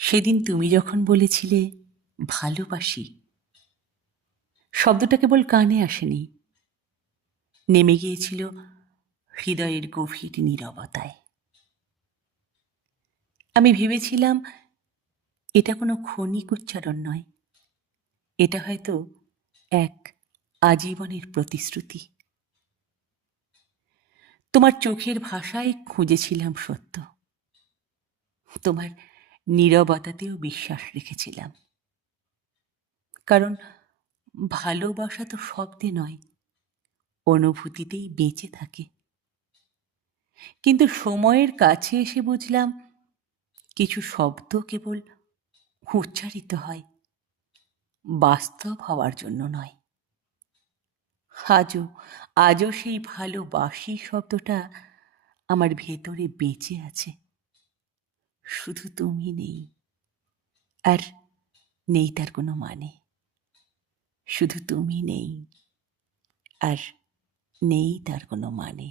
সেদিন তুমি যখন বলেছিলে ভালোবাসি, শব্দটা কেবল কানে আসেনি, নেমে গিয়েছিল হৃদয়ের গভীর নীরবতায়। আমি ভেবেছিলাম এটা কোনো ক্ষণিক উচ্চারণ নয়, এটা হয়তো এক আজীবনের প্রতিশ্রুতি। তোমার চোখের ভাষায় খুঁজেছিলাম সত্য, তোমার নীরবতাতেও বিশ্বাস রেখেছিলাম। কারণ ভালোবাসা তো শব্দে নয়, অনুভূতিতেই বেঁচে থাকে। কিন্তু সময়ের কাছে এসে বুঝলাম কিছু শব্দ কেবল উচ্চারিত হয়, বাস্তব হওয়ার জন্য নয়। আজও আজও সেই ভালোবাসি শব্দটা আমার ভেতরে বেঁচে আছে। শুধু তুমি নেই, আর নেই তার কোনো মানে। শুধু তুমি নেই, আর নেই তার কোনো মানে।